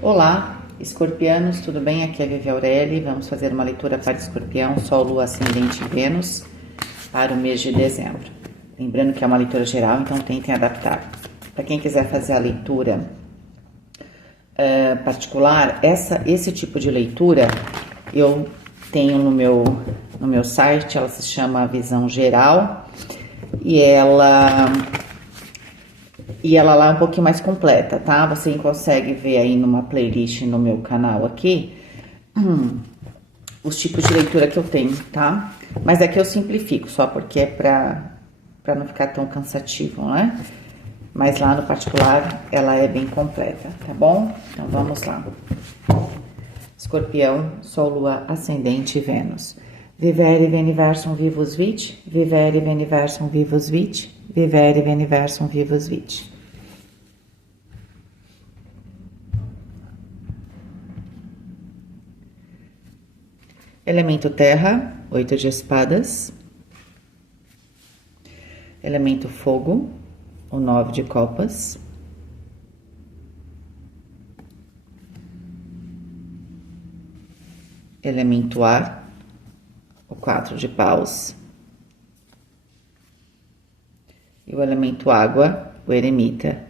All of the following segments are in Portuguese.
Olá, escorpianos, tudo bem? Aqui é a Vivi Aureli. Vamos fazer uma leitura para escorpião, Sol, Lua, Ascendente e Vênus para o mês de dezembro. Lembrando que é uma leitura geral, então tentem adaptar. Para quem quiser fazer a leitura particular, esse tipo de leitura eu tenho no meu site, ela se chama Visão Geral e ela lá é um pouquinho mais completa, tá? Você consegue ver aí numa playlist no meu canal aqui os tipos de leitura que eu tenho, tá? Mas aqui eu simplifico, só porque é pra não ficar tão cansativo, né? Mas lá no particular ela é bem completa, tá bom? Então vamos lá. Escorpião, Sol, Lua, Ascendente e Vênus. Vivere veniversum vivus vit, vivere veniversum vivus vit, vivere veniversum vivus vit. Elemento terra, 8 de espadas. Elemento fogo, o 9 de copas. Elemento ar, o 4 de paus. E o elemento água, o eremita.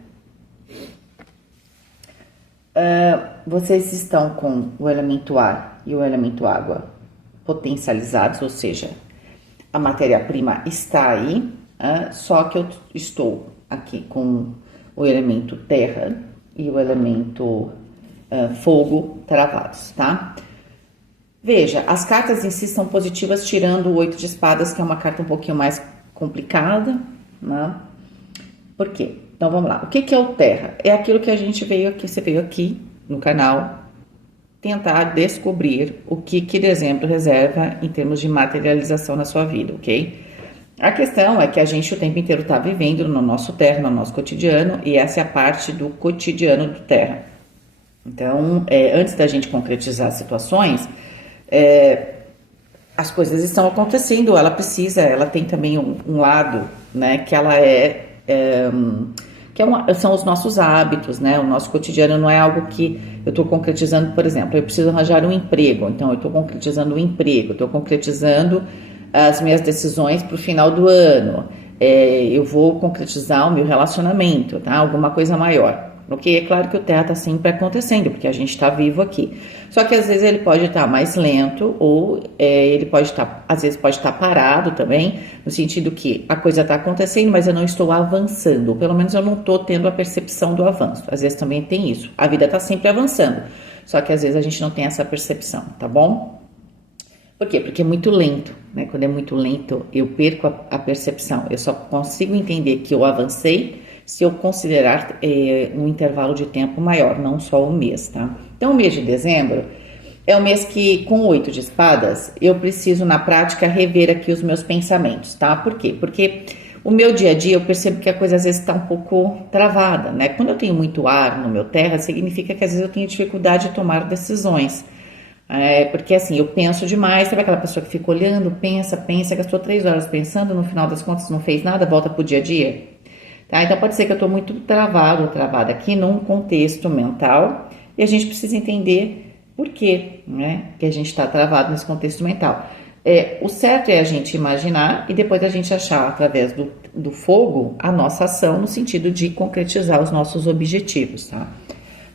Vocês estão com o elemento ar e o elemento água potencializados, ou seja, a matéria-prima está aí, só que eu estou aqui com o elemento terra e o elemento fogo travados, tá? Veja, as cartas em si são positivas, tirando o 8 de espadas, que é uma carta um pouquinho mais complicada, né? Por quê? Então vamos lá. O que é o terra? É aquilo que a gente veio aqui, você veio aqui no canal tentar descobrir o que dezembro reserva em termos de materialização na sua vida, ok? A questão é que a gente o tempo inteiro está vivendo no nosso terra, no nosso cotidiano, e essa é a parte do cotidiano do terra. Então, antes da gente concretizar as situações, as coisas estão acontecendo, ela tem também um lado, né, que ela são os nossos hábitos, né? O nosso cotidiano não é algo que eu estou concretizando, por exemplo, eu preciso arranjar um emprego, então eu estou concretizando o emprego, estou concretizando as minhas decisões para o final do ano, eu vou concretizar o meu relacionamento, tá? Alguma coisa maior. Ok? É claro que o terra está sempre acontecendo, porque a gente está vivo aqui. Só que às vezes ele pode estar mais lento, ou ele pode estar, às vezes pode estar parado também, no sentido que a coisa está acontecendo, mas eu não estou avançando, ou pelo menos eu não estou tendo a percepção do avanço. Às vezes também tem isso. A vida está sempre avançando, só que às vezes a gente não tem essa percepção, tá bom? Por quê? Porque é muito lento, né? Quando é muito lento, eu perco a percepção. Eu só consigo entender que eu avancei se eu considerar um intervalo de tempo maior, não só um mês, tá? Então, o mês de dezembro é um mês que, com 8 de espadas, eu preciso, na prática, rever aqui os meus pensamentos, tá? Por quê? Porque o meu dia a dia, eu percebo que a coisa às vezes está um pouco travada, né? Quando eu tenho muito ar no meu terra, significa que às vezes eu tenho dificuldade de tomar decisões. Porque assim, eu penso demais, sabe aquela pessoa que fica olhando, pensa, gastou 3 horas pensando, no final das contas não fez nada, volta pro dia a dia? Tá? Então pode ser que eu estou muito travado ou travada aqui num contexto mental e a gente precisa entender por quê, né, que a gente está travado nesse contexto mental. O certo é a gente imaginar e depois a gente achar, através do fogo, a nossa ação no sentido de concretizar os nossos objetivos, tá?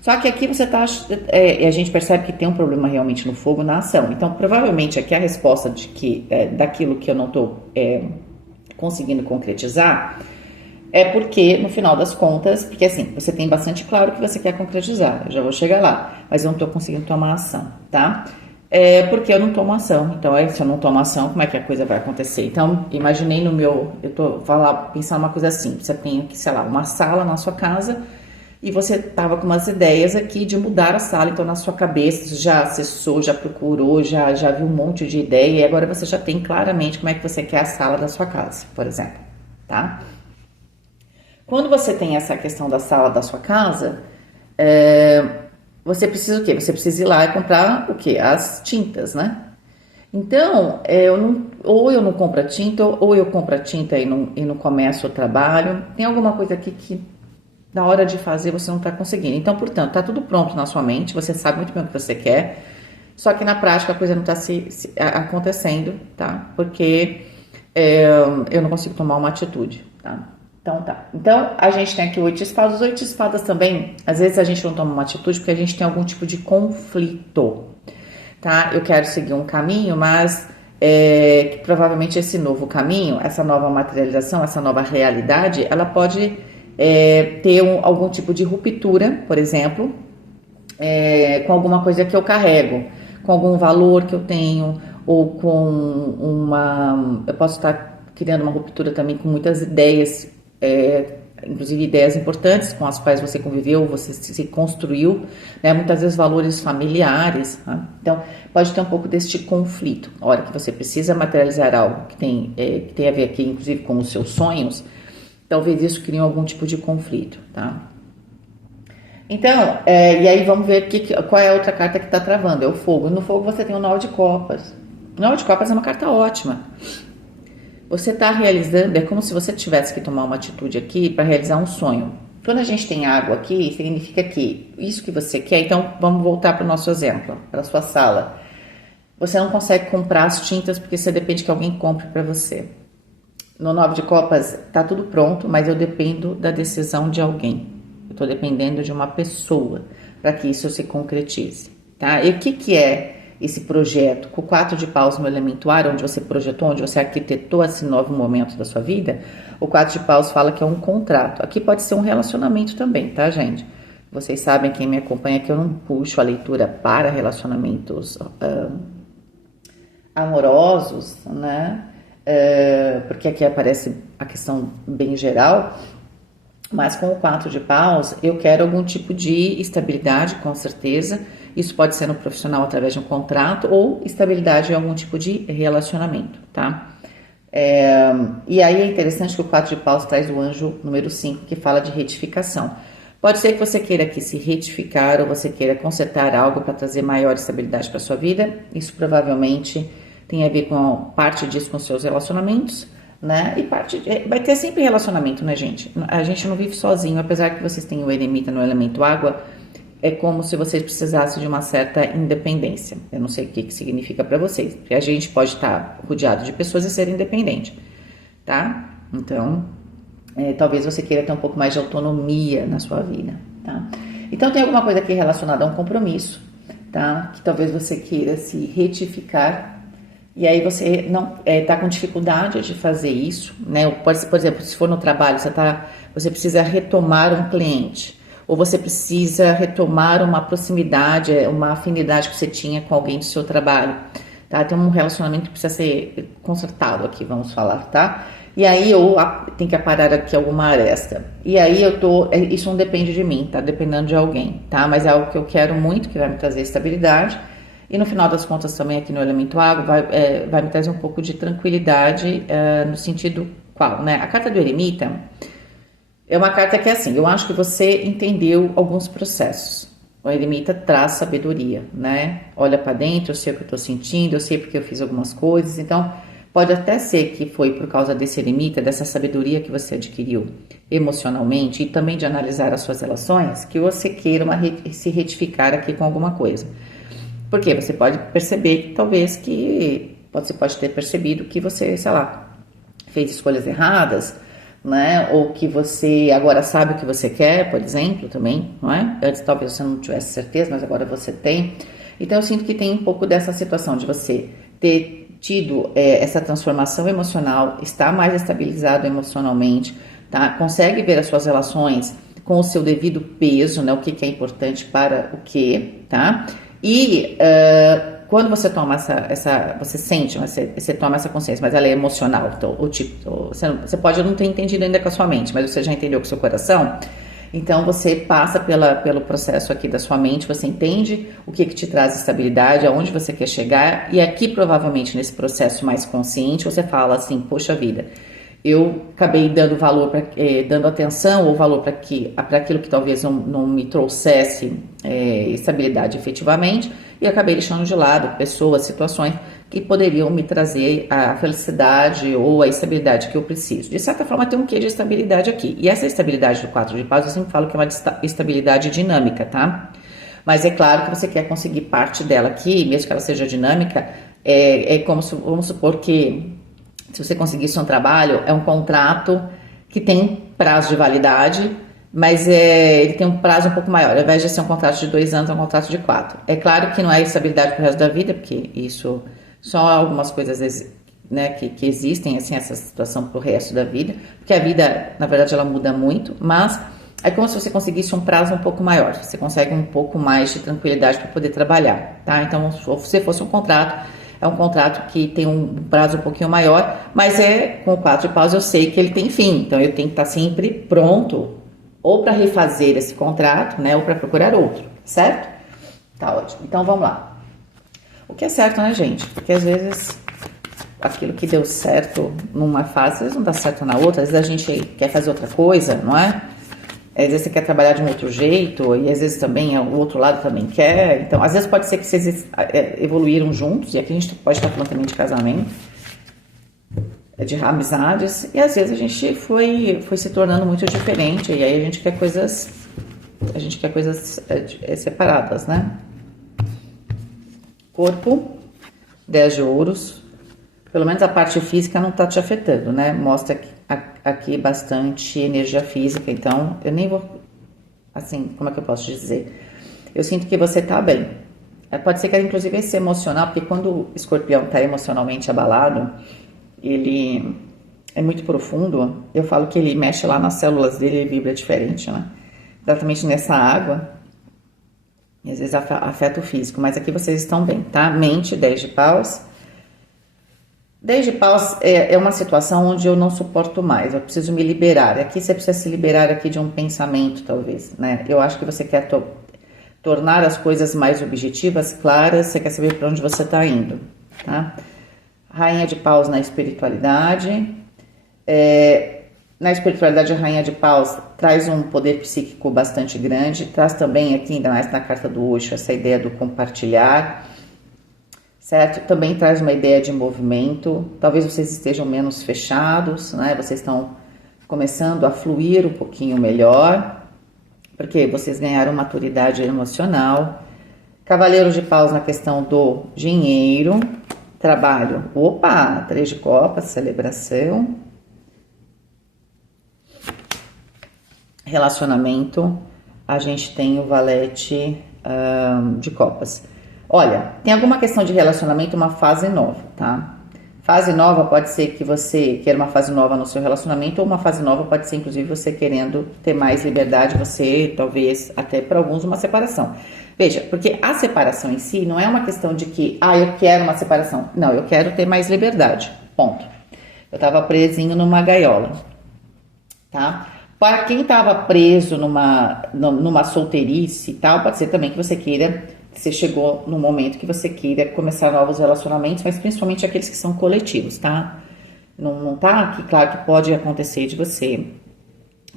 Só que aqui você tá, a gente percebe que tem um problema realmente no fogo, na ação. Então, provavelmente aqui a resposta de que daquilo que eu não estou conseguindo concretizar é porque, no final das contas, porque assim, você tem bastante claro o que você quer concretizar, eu já vou chegar lá, mas eu não estou conseguindo tomar ação, tá? Porque eu não tomo ação, então se eu não tomo ação, como é que a coisa vai acontecer? Então, imaginei pensar uma coisa assim, você tem aqui, sei lá, uma sala na sua casa, e você estava com umas ideias aqui de mudar a sala, então na sua cabeça já acessou, já procurou, já viu um monte de ideia, e agora você já tem claramente como é que você quer a sala da sua casa, por exemplo, tá? Quando você tem essa questão da sala da sua casa, você precisa o quê? Você precisa ir lá e comprar o quê? As tintas, né? Então, ou eu não compro a tinta, ou eu compro a tinta e não começo o trabalho. Tem alguma coisa aqui que na hora de fazer você não está conseguindo. Então, portanto, está tudo pronto na sua mente, você sabe muito bem o que você quer, só que na prática a coisa não está acontecendo, tá? Porque eu não consigo tomar uma atitude, tá? Então tá. Então a gente tem aqui o 8 de espadas. Os 8 de espadas também, às vezes a gente não toma uma atitude porque a gente tem algum tipo de conflito, tá? Eu quero seguir um caminho, mas que provavelmente esse novo caminho, essa nova materialização, essa nova realidade, ela pode ter algum tipo de ruptura, por exemplo, com alguma coisa que eu carrego, com algum valor que eu tenho, ou com eu posso estar criando uma ruptura também com muitas ideias, inclusive ideias importantes com as quais você conviveu, você se construiu, né? Muitas vezes valores familiares, tá? Então pode ter um pouco deste conflito. A hora que você precisa materializar algo que tem a ver aqui, inclusive com os seus sonhos, talvez isso crie algum tipo de conflito, tá? Então, e aí vamos ver qual é a outra carta que está travando, é o fogo. No fogo você tem o 9 de copas. O 9 de copas é uma carta ótima. Você está realizando, é como se você tivesse que tomar uma atitude aqui para realizar um sonho. Quando a gente tem água aqui, significa que isso que você quer, então vamos voltar para o nosso exemplo, para a sua sala. Você não consegue comprar as tintas porque você depende que alguém compre para você. No 9 de copas está tudo pronto, mas eu dependo da decisão de alguém. Eu estou dependendo de uma pessoa para que isso se concretize, tá? E o que é esse projeto? Com o 4 de paus no elemento ar, onde você projetou, onde você arquitetou esse novo momento da sua vida, o 4 de paus fala que é um contrato. Aqui pode ser um relacionamento também, tá, gente? Vocês sabem, quem me acompanha, que eu não puxo a leitura para relacionamentos amorosos, né? Porque aqui aparece a questão bem geral, mas com o 4 de paus eu quero algum tipo de estabilidade, com certeza. Isso pode ser no profissional através de um contrato ou estabilidade em algum tipo de relacionamento, tá? E aí é interessante que o 4 de paus traz o anjo número 5, que fala de retificação. Pode ser que você queira aqui se retificar ou você queira consertar algo para trazer maior estabilidade para sua vida. Isso provavelmente tem a ver com parte disso com seus relacionamentos, né? E vai ter sempre relacionamento, né, gente? A gente não vive sozinho, apesar que vocês tenham o eremita no elemento água, é como se vocês precisassem de uma certa independência. Eu não sei o que significa para vocês, porque a gente pode estar rodeado de pessoas e ser independente, tá? Então, talvez você queira ter um pouco mais de autonomia na sua vida, tá? Então, tem alguma coisa aqui relacionada a um compromisso, tá? Que talvez você queira se retificar. E aí você não está com dificuldade de fazer isso, né? Por exemplo, se for no trabalho, você precisa retomar um cliente, ou você precisa retomar uma proximidade, uma afinidade que você tinha com alguém do seu trabalho, tá? Tem um relacionamento que precisa ser consertado aqui, vamos falar, tá? E aí eu tenho que aparar aqui alguma aresta. E aí isso não depende de mim, tá? Dependendo de alguém, tá? Mas é algo que eu quero muito, que vai me trazer estabilidade. E no final das contas também aqui no elemento água vai me trazer um pouco de tranquilidade no sentido qual, né? A carta do eremita é uma carta que é assim, eu acho que você entendeu alguns processos. O eremita traz sabedoria, né? Olha para dentro, eu sei o que eu tô sentindo, eu sei porque eu fiz algumas coisas. Então, pode até ser que foi por causa desse eremita, dessa sabedoria que você adquiriu emocionalmente e também de analisar as suas relações, que você queira se retificar aqui com alguma coisa. Porque você pode perceber que talvez você pode ter percebido que você, sei lá, fez escolhas erradas, né? Ou que você agora sabe o que você quer, por exemplo, também, não é? Antes talvez você não tivesse certeza, mas agora você tem. Então eu sinto que tem um pouco dessa situação de você ter tido essa transformação emocional, estar mais estabilizado emocionalmente, tá? Consegue ver as suas relações com o seu devido peso, né? O que é importante para o que, tá? E quando você toma você sente, você toma essa consciência, mas ela é emocional, então, você pode não ter entendido ainda com a sua mente, mas você já entendeu com o seu coração, então você passa pelo processo aqui da sua mente, você entende o que te traz estabilidade, aonde você quer chegar, e aqui provavelmente nesse processo mais consciente, você fala assim, poxa vida, eu acabei dando valor, dando atenção ou valor para aquilo que talvez não me trouxesse estabilidade efetivamente e acabei deixando de lado pessoas, situações que poderiam me trazer a felicidade ou a estabilidade que eu preciso. De certa forma, tem um quê de estabilidade aqui. E essa estabilidade do 4 de paus, eu sempre falo que é uma estabilidade dinâmica, tá? Mas é claro que você quer conseguir parte dela aqui, mesmo que ela seja dinâmica, é como se, vamos supor que se você conseguisse um trabalho, é um contrato que tem prazo de validade, mas ele tem um prazo um pouco maior. Ao invés de ser um contrato de 2 anos, é um contrato de 4. É claro que não é estabilidade para o resto da vida, porque isso só algumas coisas, né, que existem, assim, essa situação para o resto da vida, porque a vida, na verdade, ela muda muito, mas é como se você conseguisse um prazo um pouco maior, você consegue um pouco mais de tranquilidade para poder trabalhar, tá? Então, se você fosse um contrato, é um contrato que tem um prazo um pouquinho maior, mas com o 4 de paus eu sei que ele tem fim, então eu tenho que estar sempre pronto ou para refazer esse contrato, né, ou para procurar outro, certo? Tá ótimo. Então vamos lá. O que é certo, né, gente? Porque às vezes aquilo que deu certo numa fase, às vezes não dá certo na outra, às vezes a gente quer fazer outra coisa, não é? Às vezes você quer trabalhar de um outro jeito e às vezes também o outro lado também quer. Então, às vezes pode ser que vocês evoluíram juntos, e aqui a gente pode estar falando também de casamento, de amizades, e às vezes a gente foi se tornando muito diferente, e aí a gente quer coisas separadas, né? Corpo, 10 de ouros, pelo menos a parte física não tá te afetando, né? Mostra aqui bastante energia física, então eu nem vou, assim, como é que eu posso dizer? Eu sinto que você tá bem. Pode ser que inclusive esse emocional, porque quando o escorpião tá emocionalmente abalado, ele é muito profundo, eu falo que ele mexe lá nas células dele, ele vibra diferente, né? Exatamente nessa água, e às vezes afeta o físico, mas aqui vocês estão bem, tá? Mente, 10 de paus. 10 de paus é uma situação onde eu não suporto mais, eu preciso me liberar. Aqui você precisa se liberar aqui de um pensamento, talvez, né? Eu acho que você quer tornar as coisas mais objetivas, claras, você quer saber para onde você está indo, tá? Rainha de paus na espiritualidade. Na espiritualidade, a rainha de paus traz um poder psíquico bastante grande, traz também aqui, ainda mais na carta do Osho, essa ideia do compartilhar, certo? Também traz uma ideia de movimento, talvez vocês estejam menos fechados, né? Vocês estão começando a fluir um pouquinho melhor, porque vocês ganharam maturidade emocional. Cavaleiro de paus na questão do dinheiro, trabalho, 3 de copas, celebração. Relacionamento, a gente tem o valete de copas. Olha, tem alguma questão de relacionamento, uma fase nova, tá? Fase nova pode ser que você queira uma fase nova no seu relacionamento, ou uma fase nova pode ser, inclusive, você querendo ter mais liberdade, você, talvez, até para alguns, uma separação. Veja, porque a separação em si não é uma questão de que, eu quero uma separação. Não, eu quero ter mais liberdade, ponto. Eu estava presinho numa gaiola, tá? Para quem estava preso numa solteirice e tal, pode ser também que você chegou num momento que você queira começar novos relacionamentos, mas principalmente aqueles que são coletivos, tá? Não tá aqui, claro que pode acontecer de você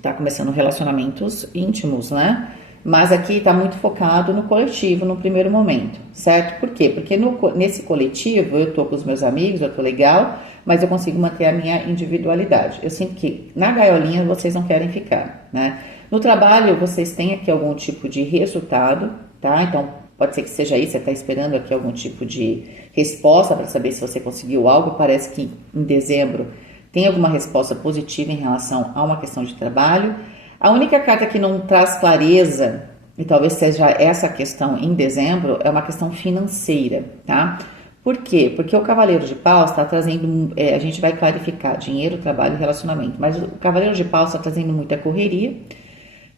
tá começando relacionamentos íntimos, né? Mas aqui tá muito focado no coletivo, no primeiro momento, certo? Por quê? Porque nesse coletivo eu tô com os meus amigos, eu tô legal, mas eu consigo manter a minha individualidade. Eu sinto que na gaiolinha vocês não querem ficar, né? No trabalho vocês têm aqui algum tipo de resultado, tá? Então pode ser que seja isso, você está esperando aqui algum tipo de resposta para saber se você conseguiu algo. Parece que em dezembro tem alguma resposta positiva em relação a uma questão de trabalho. A única carta que não traz clareza, e talvez seja essa questão em dezembro, é uma questão financeira, tá? Por quê? Porque o Cavaleiro de Paus está trazendo, a gente vai clarificar dinheiro, trabalho e relacionamento, mas o Cavaleiro de Paus está trazendo muita correria,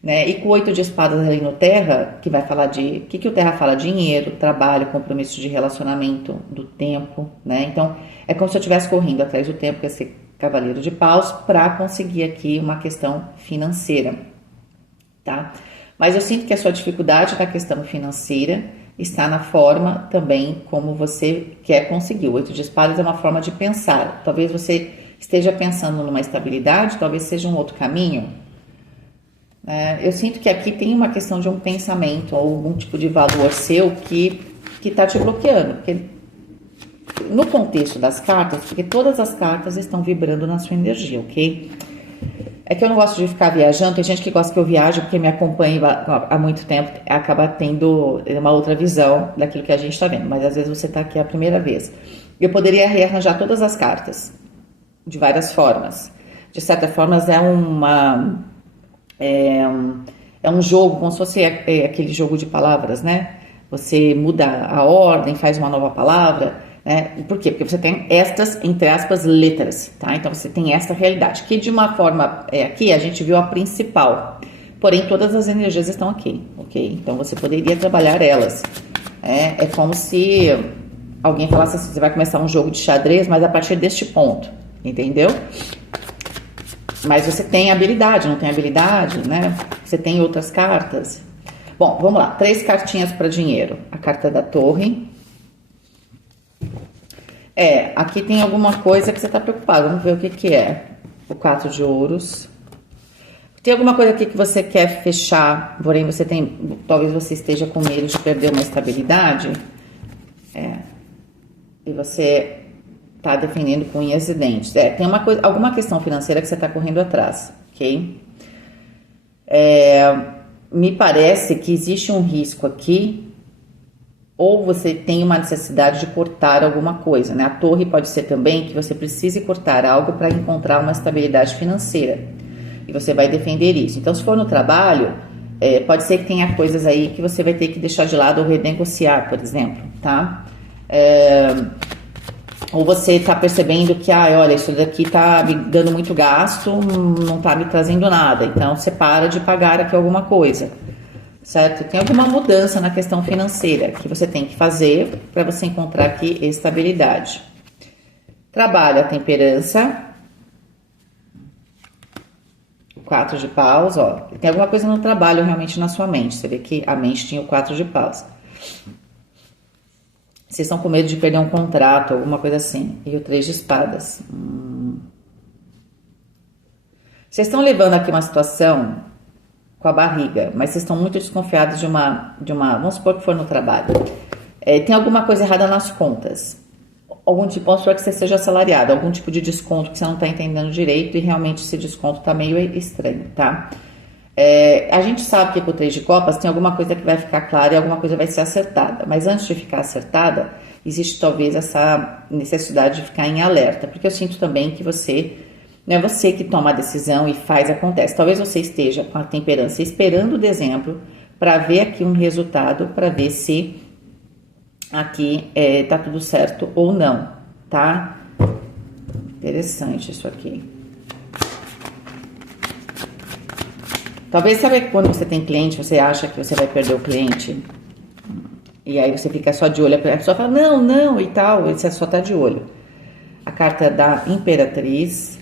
né? E com o 8 de espadas ali no Terra, que vai falar o que o Terra fala? Dinheiro, trabalho, compromisso de relacionamento, do tempo, né? Então, é como se eu estivesse correndo atrás do tempo, que é esse Cavaleiro de Paus, para conseguir aqui uma questão financeira, tá? Mas eu sinto que a sua dificuldade na questão financeira está na forma também como você quer conseguir. O 8 de espadas é uma forma de pensar. Talvez você esteja pensando numa estabilidade, talvez seja um outro caminho. Eu sinto que aqui tem uma questão de um pensamento ou algum tipo de valor seu que está te bloqueando. Porque no contexto das cartas, porque todas as cartas estão vibrando na sua energia, ok? É que eu não gosto de ficar viajando, tem gente que gosta que eu viaje porque me acompanha há muito tempo, acaba tendo uma outra visão daquilo que a gente está vendo, mas às vezes você está aqui a primeira vez. Eu poderia rearranjar todas as cartas, de várias formas. De certa forma, é um jogo, como se fosse aquele jogo de palavras, né? Você muda a ordem, faz uma nova palavra, né? Por quê? Porque você tem estas, entre aspas, letras, tá? Então você tem esta realidade, que de uma forma, aqui a gente viu a principal, porém todas as energias estão aqui, ok? Então você poderia trabalhar elas. É como se alguém falasse assim, você vai começar um jogo de xadrez, mas a partir deste ponto, entendeu? Mas você tem habilidade, não tem habilidade, né? Você tem outras cartas. Bom, vamos lá. 3 cartinhas para dinheiro. A carta da torre. Aqui tem alguma coisa que você está preocupado. Vamos ver o que que é. O 4 de ouros. Tem alguma coisa aqui que você quer fechar, porém você tem... Talvez você esteja com medo de perder uma estabilidade. E você... tá defendendo com unhas e dentes. Tem alguma questão financeira que você está correndo atrás, ok? Me parece que existe um risco aqui, ou você tem uma necessidade de cortar alguma coisa, né? A torre pode ser também que você precise cortar algo para encontrar uma estabilidade financeira. E você vai defender isso. Então, se for no trabalho, pode ser que tenha coisas aí que você vai ter que deixar de lado ou renegociar, por exemplo, tá? Ou você está percebendo que, olha, isso daqui está me dando muito gasto, não está me trazendo nada. Então, você para de pagar aqui alguma coisa, certo? Tem alguma mudança na questão financeira que você tem que fazer para você encontrar aqui estabilidade. Trabalho, a temperança. 4 de paus, ó. Tem alguma coisa no trabalho realmente na sua mente. Você vê que a mente tinha o 4 de paus. Vocês estão com medo de perder um contrato, alguma coisa assim. E o 3 de espadas. Vocês estão levando aqui uma situação com a barriga, mas vocês estão muito desconfiados de uma... Vamos supor que for no trabalho. Tem alguma coisa errada nas contas. Algum tipo, vamos supor que você seja assalariado, algum tipo de desconto que você não está entendendo direito e realmente esse desconto está meio estranho, tá? A gente sabe que com o 3 de copas tem alguma coisa que vai ficar clara e alguma coisa vai ser acertada. Mas antes de ficar acertada, existe talvez essa necessidade de ficar em alerta. Porque eu sinto também que não é você que toma a decisão e faz, acontece. Talvez você esteja com a temperança esperando dezembro para ver aqui um resultado, para ver se aqui tá tudo certo ou não, tá? Interessante isso aqui. Talvez, sabe quando você tem cliente, você acha que você vai perder o cliente? E aí você fica só de olho, a pessoa fala, não, e tal, e você só tá de olho. A carta da Imperatriz,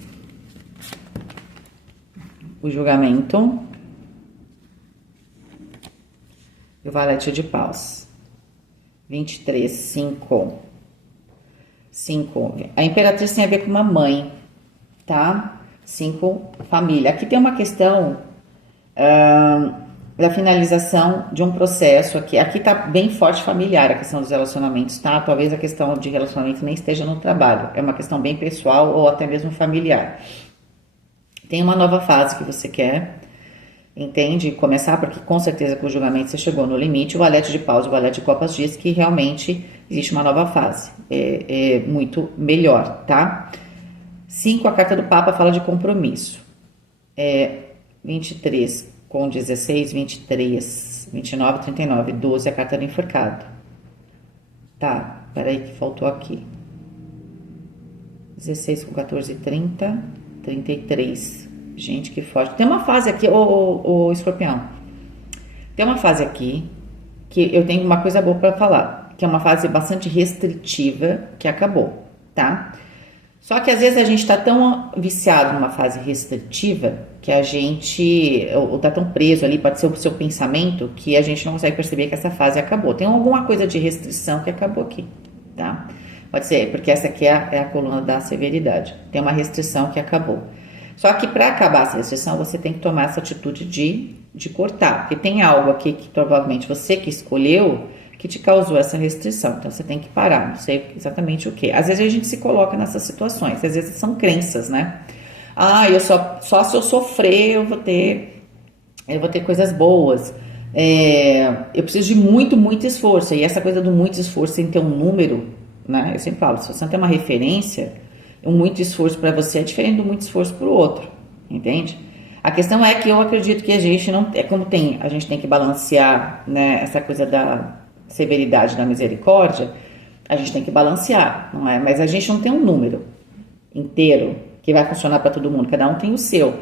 o julgamento, e o valete de paus. 23, 5. 5. A Imperatriz tem a ver com uma mãe, tá? 5, família. Aqui tem uma questão... da finalização de um processo aqui. Aqui tá bem forte familiar a questão dos relacionamentos, tá? Talvez a questão de relacionamento nem esteja no trabalho. É uma questão bem pessoal ou até mesmo familiar. Tem uma nova fase que você quer, entende? Começar, porque com certeza com o julgamento você chegou no limite. O valete de paus e o valete de copas diz que realmente existe uma nova fase. É muito melhor, tá? 5, a carta do Papa fala de compromisso. 23 com 16, 23, 29, 39, 12, a carta do enforcado. Tá, peraí que faltou aqui. 16 com 14, 30, 33. Gente, que forte. Tem uma fase aqui, o escorpião. Tem uma fase aqui que eu tenho uma coisa boa para falar, que é uma fase bastante restritiva que acabou, tá? Só que às vezes a gente está tão viciado numa fase restritiva que a gente, ou tá tão preso ali, pode ser o seu pensamento, que a gente não consegue perceber que essa fase acabou. Tem alguma coisa de restrição que acabou aqui, tá? Pode ser, porque essa aqui é a coluna da severidade. Tem uma restrição que acabou. Só que para acabar essa restrição, você tem que tomar essa atitude de cortar. Porque tem algo aqui que provavelmente você que escolheu, que te causou essa restrição. Então você tem que parar, não sei exatamente o que. Às vezes a gente se coloca nessas situações, às vezes são crenças, né? Ah, eu só se eu sofrer eu vou ter coisas boas. Eu preciso de muito esforço. E essa coisa do muito esforço sem ter um número, né? Eu sempre falo, se você não tem uma referência, um muito esforço para você é diferente do muito esforço para o outro, entende? A questão é que eu acredito que a gente não... a gente tem que balancear, né, essa coisa da severidade da misericórdia, a gente tem que balancear, não é? Mas a gente não tem um número inteiro que vai funcionar para todo mundo, cada um tem o seu.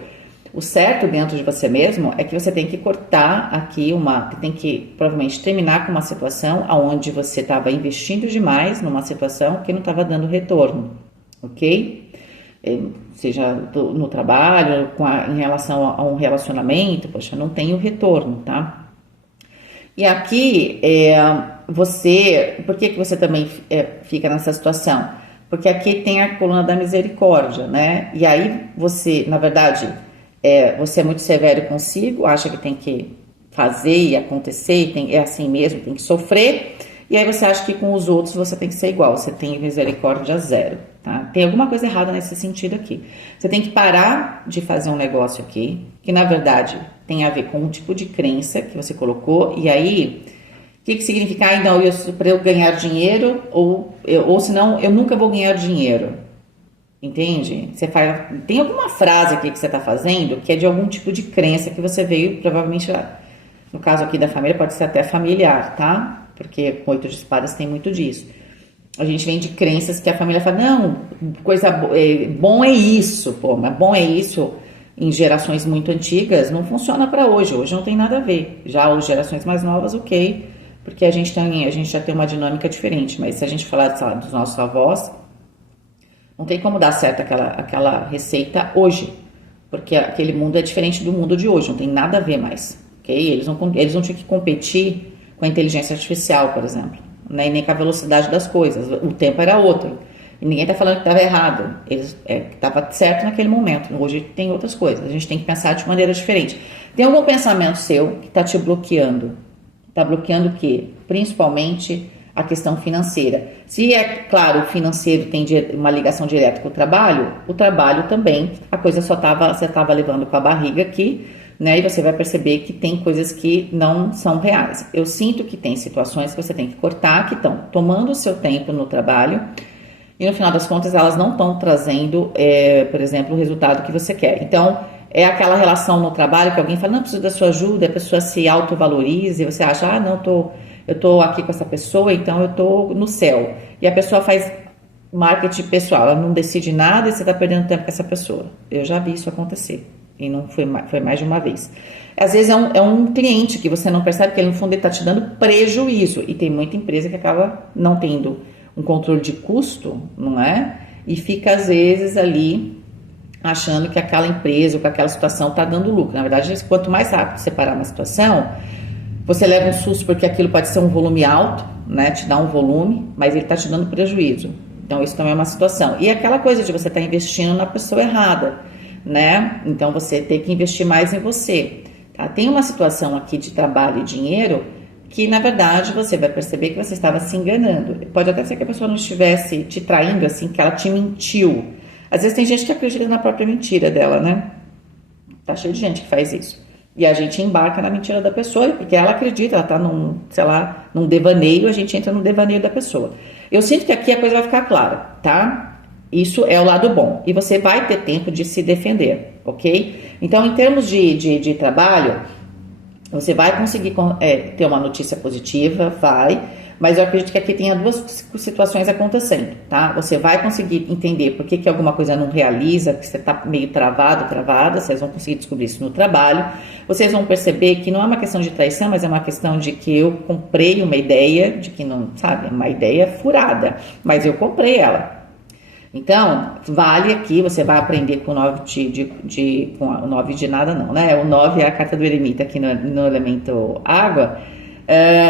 O certo dentro de você mesmo é que você tem que cortar aqui tem que provavelmente terminar com uma situação onde você estava investindo demais numa situação que não estava dando retorno, ok? Seja no trabalho, em relação a um relacionamento, poxa, não tem o retorno, tá? E aqui, por que você também fica nessa situação? Porque aqui tem a coluna da misericórdia, né? E aí você, na verdade, você é muito severo consigo, acha que tem que fazer e acontecer, é assim mesmo, tem que sofrer, e aí você acha que com os outros você tem que ser igual, você tem misericórdia zero, tá? Tem alguma coisa errada nesse sentido aqui. Você tem que parar de fazer um negócio aqui, que na verdade tem a ver com um tipo de crença que você colocou, e aí, o que significa? Não, para eu ganhar dinheiro, ou senão eu nunca vou ganhar dinheiro. Entende? Tem alguma frase aqui que você está fazendo que é de algum tipo de crença que você veio, provavelmente, no caso aqui da família, pode ser até familiar, tá? Porque com 8 de espadas tem muito disso. A gente vem de crenças que a família fala, não, bom é isso, pô, mas bom é isso em gerações muito antigas, não funciona para hoje não tem nada a ver. Já as gerações mais novas, ok, porque a gente já tem uma dinâmica diferente, mas se a gente falar, sei lá, dos nossos avós, não tem como dar certo aquela receita hoje, porque aquele mundo é diferente do mundo de hoje, não tem nada a ver mais, ok? Eles não tinham que competir com a inteligência artificial, por exemplo, né? E nem com a velocidade das coisas, o tempo era outro, e ninguém está falando que estava errado, estava certo naquele momento, hoje tem outras coisas, a gente tem que pensar de maneira diferente. Tem algum pensamento seu que está te bloqueando? Está bloqueando o quê? Principalmente a questão financeira. Se é claro, o financeiro tem uma ligação direta com o trabalho também, a coisa você estava levando com a barriga aqui, né? E você vai perceber que tem coisas que não são reais. Eu sinto que tem situações que você tem que cortar, que estão tomando o seu tempo no trabalho, e no final das contas elas não estão trazendo, por exemplo, o resultado que você quer. Então, é aquela relação no trabalho que alguém fala, não, preciso da sua ajuda, a pessoa se autovaloriza, e você acha, não, eu tô aqui com essa pessoa, então eu tô no céu. E a pessoa faz marketing pessoal, ela não decide nada e você tá perdendo tempo com essa pessoa. Eu já vi isso acontecer, e não foi mais de uma vez. Às vezes é um cliente que você não percebe que ele, no fundo, ele tá te dando prejuízo, e tem muita empresa que acaba não tendo um controle de custo, não é? E fica, às vezes, ali achando que aquela empresa ou que aquela situação está dando lucro. Na verdade, quanto mais rápido você parar uma situação, você leva um susto porque aquilo pode ser um volume alto, né? Te dá um volume, mas ele está te dando prejuízo. Então, isso também é uma situação. E aquela coisa de você estar investindo na pessoa errada, né? Então, você tem que investir mais em você. Tá? Tem uma situação aqui de trabalho e dinheiro que, na verdade, você vai perceber que você estava se enganando. Pode até ser que a pessoa não estivesse te traindo, assim, que ela te mentiu. Às vezes tem gente que acredita na própria mentira dela, né? Tá cheio de gente que faz isso. E a gente embarca na mentira da pessoa, porque ela acredita, ela tá num devaneio, a gente entra no devaneio da pessoa. Eu sinto que aqui a coisa vai ficar clara, tá? Isso é o lado bom. E você vai ter tempo de se defender, ok? Então, em termos de trabalho, você vai conseguir ter uma notícia positiva, mas eu acredito que aqui tenha duas situações acontecendo, tá? Você vai conseguir entender por que alguma coisa não realiza, que você tá meio travada, vocês vão conseguir descobrir isso no trabalho. Vocês vão perceber que não é uma questão de traição, mas é uma questão de que eu comprei uma ideia, de que não, sabe, uma ideia furada, mas eu comprei ela. Então, vale aqui, você vai aprender com o 9 com o 9 de nada não, né? O 9 é a carta do eremita aqui no elemento água,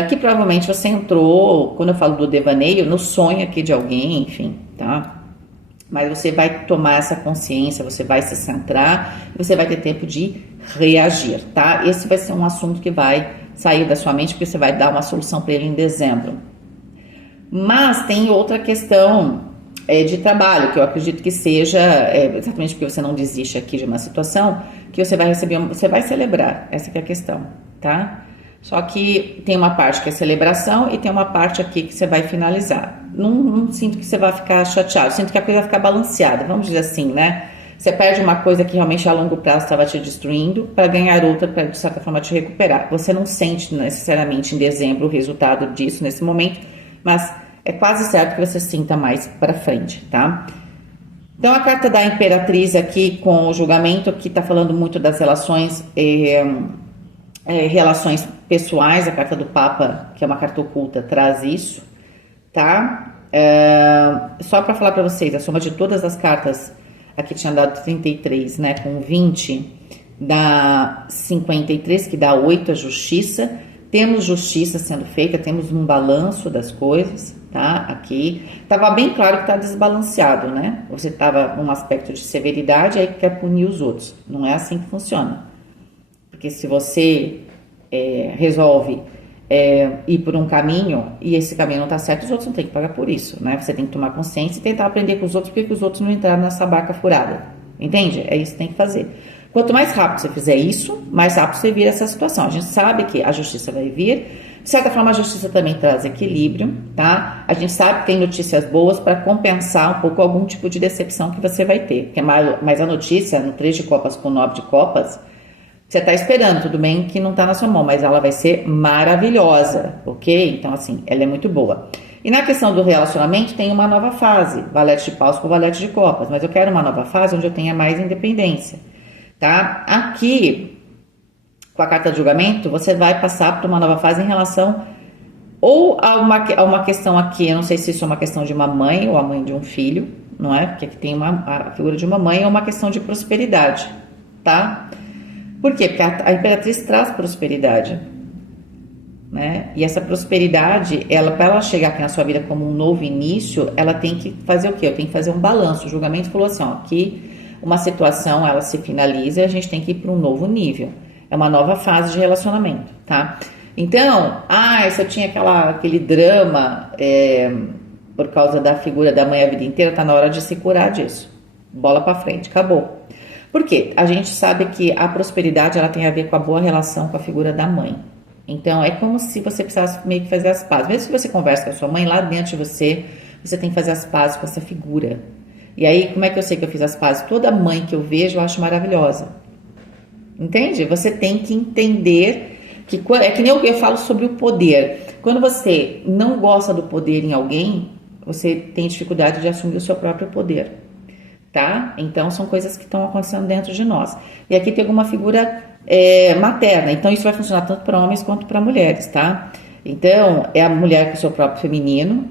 que provavelmente você entrou, quando eu falo do devaneio, no sonho aqui de alguém, enfim, tá? Mas você vai tomar essa consciência, você vai se centrar, e você vai ter tempo de reagir, tá? Esse vai ser um assunto que vai sair da sua mente, porque você vai dar uma solução para ele em dezembro. Mas tem outra questão de trabalho, que eu acredito que seja, exatamente porque você não desiste aqui de uma situação, que você vai receber, você vai celebrar, essa que é a questão, tá? Só que tem uma parte que é celebração e tem uma parte aqui que você vai finalizar. Não sinto que você vai ficar chateado, sinto que a coisa vai ficar balanceada, vamos dizer assim, né? Você perde uma coisa que realmente a longo prazo estava te destruindo para ganhar outra, para de certa forma te recuperar. Você não sente necessariamente em dezembro o resultado disso nesse momento, mas é quase certo que você sinta mais para frente, tá? Então a carta da Imperatriz aqui com o julgamento, que está falando muito das relações, relações pessoais. A carta do Papa, que é uma carta oculta, traz isso, tá? Só para falar para vocês, a soma de todas as cartas, aqui tinha dado 33, né, com 20, dá 53, que dá 8, a justiça. Temos justiça sendo feita, temos um balanço das coisas, tá? Aqui, tava bem claro que tá desbalanceado, né? Você tava num aspecto de severidade, aí quer punir os outros. Não é assim que funciona. Porque se você resolve ir por um caminho e esse caminho não tá certo, os outros não tem que pagar por isso, né? Você tem que tomar consciência e tentar aprender com os outros, porque os outros não entraram nessa barca furada. Entende? É isso que tem que fazer. Quanto mais rápido você fizer isso, mais rápido você vira essa situação. A gente sabe que a justiça vai vir. De certa forma, a justiça também traz equilíbrio, tá? A gente sabe que tem notícias boas para compensar um pouco algum tipo de decepção que você vai ter. Porque mas a notícia, no 3 de copas com o 9 de copas, você tá esperando, tudo bem que não tá na sua mão, mas ela vai ser maravilhosa, ok? Então, assim, ela é muito boa. E na questão do relacionamento, tem uma nova fase, valete de paus com valete de copas, mas eu quero uma nova fase onde eu tenha mais independência, tá? Aqui, com a carta de julgamento, você vai passar por uma nova fase em relação ou a uma questão aqui, eu não sei se isso é uma questão de uma mãe ou a mãe de um filho, não é? Porque aqui tem a figura de uma mãe, é uma questão de prosperidade, tá? Por quê? Porque a Imperatriz traz prosperidade, né? E essa prosperidade, para ela chegar aqui na sua vida como um novo início, ela tem que fazer o quê? Eu tenho que fazer um balanço. O julgamento falou assim, ó, aqui uma situação, ela se finaliza e a gente tem que ir para um novo nível. É uma nova fase de relacionamento, tá? Então, se eu tinha aquele drama por causa da figura da mãe a vida inteira, tá na hora de se curar disso. Bola para frente, acabou. Por quê? A gente sabe que a prosperidade, ela tem a ver com a boa relação com a figura da mãe. Então, é como se você precisasse meio que fazer as pazes. Mesmo que você converse com a sua mãe, lá dentro de você, você tem que fazer as pazes com essa figura. E aí, como é que eu sei que eu fiz as pazes? Toda mãe que eu vejo, eu acho maravilhosa. Entende? Você tem que entender que é que nem eu falo sobre o poder. Quando você não gosta do poder em alguém, você tem dificuldade de assumir o seu próprio poder, tá? Então, são coisas que estão acontecendo dentro de nós. E aqui tem alguma figura materna. Então, isso vai funcionar tanto para homens quanto para mulheres, tá? Então, é a mulher com o seu próprio feminino,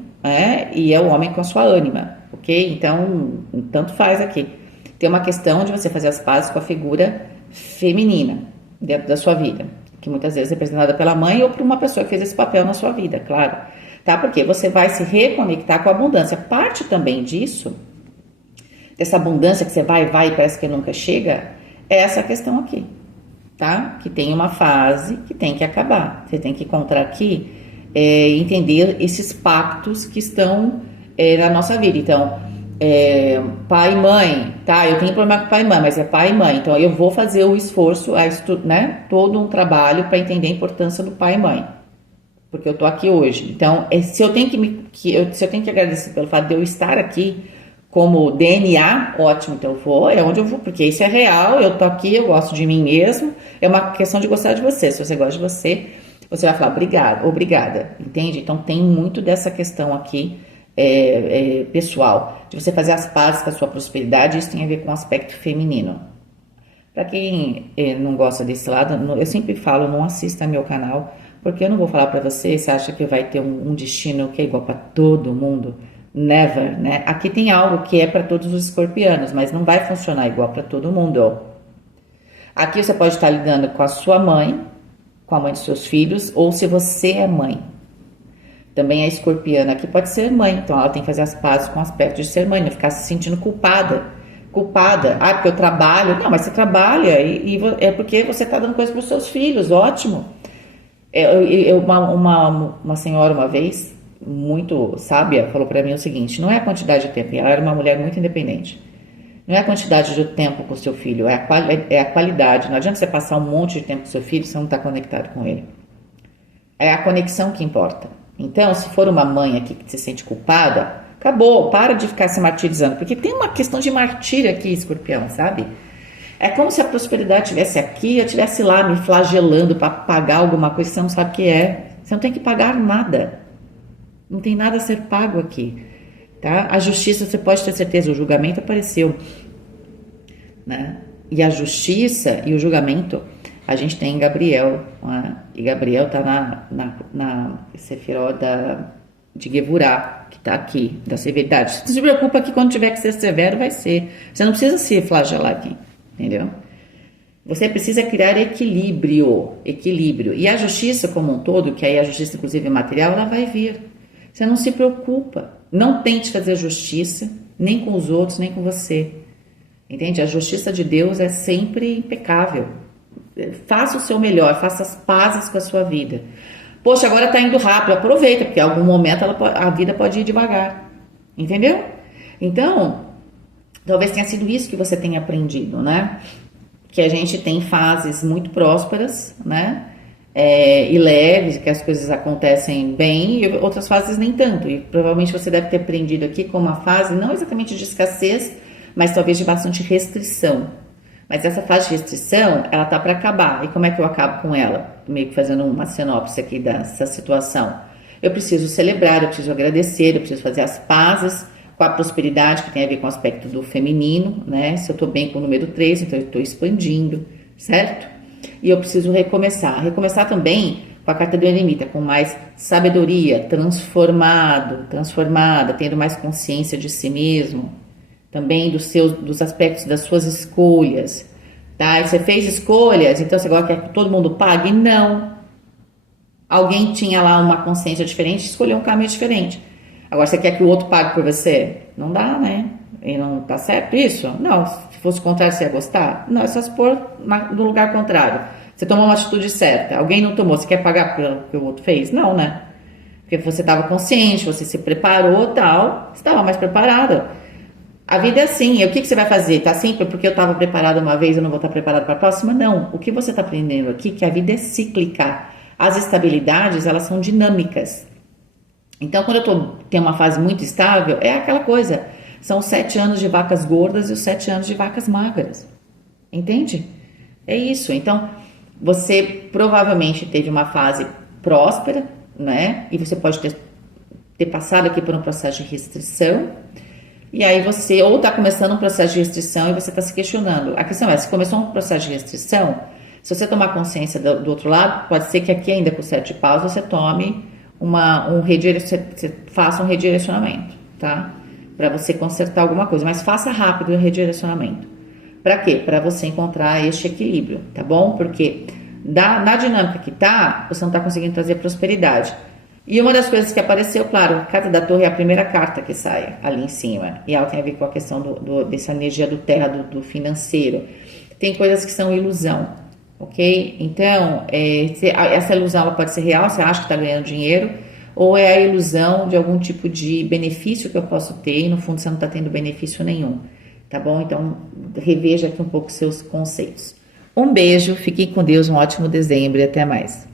e é o homem com a sua ânima, ok? Então, tanto faz aqui. Tem uma questão de você fazer as pazes com a figura feminina dentro da sua vida, que muitas vezes é representada pela mãe ou por uma pessoa que fez esse papel na sua vida, claro, tá? Porque você vai se reconectar com a abundância. Parte também disso, dessa abundância que você vai e parece que nunca chega, é essa questão aqui, tá? Que tem uma fase que tem que acabar. Você tem que encontrar aqui, entender esses pactos que estão na nossa vida. Então, pai e mãe, tá? Eu tenho problema com pai e mãe, mas é pai e mãe. Então, eu vou fazer o esforço, né? Todo um trabalho para entender a importância do pai e mãe. Porque eu tô aqui hoje. Então, se eu tenho que agradecer pelo fato de eu estar aqui como DNA, ótimo, então eu vou, é onde eu vou, porque isso é real, eu tô aqui, eu gosto de mim mesmo, é uma questão de gostar de você. Se você gosta de você, você vai falar obrigada, entende? Então, tem muito dessa questão aqui, pessoal, de você fazer as pazes com a sua prosperidade. Isso tem a ver com o aspecto feminino. Para quem não gosta desse lado, eu sempre falo, não assista meu canal, porque eu não vou falar para você acha que vai ter um destino que é igual para todo mundo. Never, né? Aqui tem algo que é para todos os escorpianos, mas não vai funcionar igual para todo mundo. Aqui você pode estar lidando com a sua mãe, com a mãe de seus filhos, ou se você é mãe. Também a escorpiana aqui pode ser mãe, então ela tem que fazer as pazes com o aspecto de ser mãe, não ficar se sentindo culpada. Porque eu trabalho. Não, mas você trabalha e é porque você está dando coisa para os seus filhos, ótimo. Uma senhora uma vez, muito sábia, falou para mim o seguinte: não é a quantidade de tempo, e ela era uma mulher muito independente. Não é a quantidade de tempo com o seu filho, é a qualidade. Não adianta você passar um monte de tempo com o seu filho se você não está conectado com ele. É a conexão que importa. Então, se for uma mãe aqui que se sente culpada, acabou, para de ficar se martirizando, porque tem uma questão de martírio aqui, escorpião, sabe? É como se a prosperidade estivesse aqui e eu estivesse lá me flagelando para pagar alguma coisa que você não sabe o que é. Você não tem que pagar nada. Não tem nada a ser pago aqui. Tá? A justiça, você pode ter certeza, o julgamento apareceu. Né? E a justiça e o julgamento, a gente tem em Gabriel. Né? E Gabriel está na Sefiró de Gevurá, que está aqui, da severidade. Não se preocupa que quando tiver que ser severo, vai ser. Você não precisa se flagelar aqui. Entendeu? Você precisa criar equilíbrio. E a justiça como um todo, que aí a justiça inclusive material, ela vai vir. Você não se preocupa. Não tente fazer justiça, nem com os outros, nem com você. Entende? A justiça de Deus é sempre impecável. Faça o seu melhor, faça as pazes com a sua vida. Poxa, agora está indo rápido, aproveita, porque em algum momento a vida pode ir devagar. Entendeu? Então, talvez tenha sido isso que você tenha aprendido, né? Que a gente tem fases muito prósperas, né? E leves, que as coisas acontecem bem, e outras fases nem tanto. E provavelmente você deve ter aprendido aqui com uma fase não exatamente de escassez, mas talvez de bastante restrição. Mas essa fase de restrição, ela tá para acabar. E como é que eu acabo com ela? Meio que fazendo uma sinopse aqui dessa situação. Eu preciso celebrar, eu preciso agradecer, eu preciso fazer as pazes com a prosperidade, que tem a ver com o aspecto do feminino, né? Se eu tô bem com o número 3, então eu tô expandindo, certo? E eu preciso recomeçar. Recomeçar também com a carta do eremita, com mais sabedoria, transformada, tendo mais consciência de si mesmo, também dos aspectos das suas escolhas, tá? E você fez escolhas, então você agora quer que todo mundo pague? Não. Alguém tinha lá uma consciência diferente, escolheu um caminho diferente. Agora você quer que o outro pague por você? Não dá, né? E não tá certo isso? Não. Se fosse o contrário, você ia gostar? Não, é só se pôr no lugar contrário. Você tomou uma atitude certa, alguém não tomou, você quer pagar pelo que o outro fez? Não, né? Porque você estava consciente, você se preparou, tal, você estava mais preparado. A vida é assim, e o que você vai fazer? Tá sempre porque eu estava preparado uma vez, eu não vou estar preparado para a próxima? Não. O que você está aprendendo aqui é que a vida é cíclica. As estabilidades, elas são dinâmicas. Então, quando eu tenho uma fase muito estável, é aquela coisa. São 7 anos de vacas gordas e os 7 anos de vacas magras. Entende? É isso. Então, você provavelmente teve uma fase próspera, né? E você pode ter passado aqui por um processo de restrição. E aí você, ou está começando um processo de restrição e você está se questionando. A questão é, se começou um processo de restrição, se você tomar consciência do outro lado, pode ser que aqui ainda com 7 paus você tome você faça um redirecionamento, tá? Para você consertar alguma coisa, mas faça rápido o redirecionamento. Para quê? Para você encontrar este equilíbrio, tá bom? Porque na dinâmica que tá, você não tá conseguindo trazer prosperidade. E uma das coisas que apareceu, claro, a carta da torre é a primeira carta que sai ali em cima, e ela tem a ver com a questão dessa energia do terra, do financeiro. Tem coisas que são ilusão. Ok? Então, essa ilusão ela pode ser real, você acha que está ganhando dinheiro, ou é a ilusão de algum tipo de benefício que eu posso ter e no fundo você não está tendo benefício nenhum, tá bom? Então, reveja aqui um pouco seus conceitos. Um beijo, fiquem com Deus, um ótimo dezembro e até mais.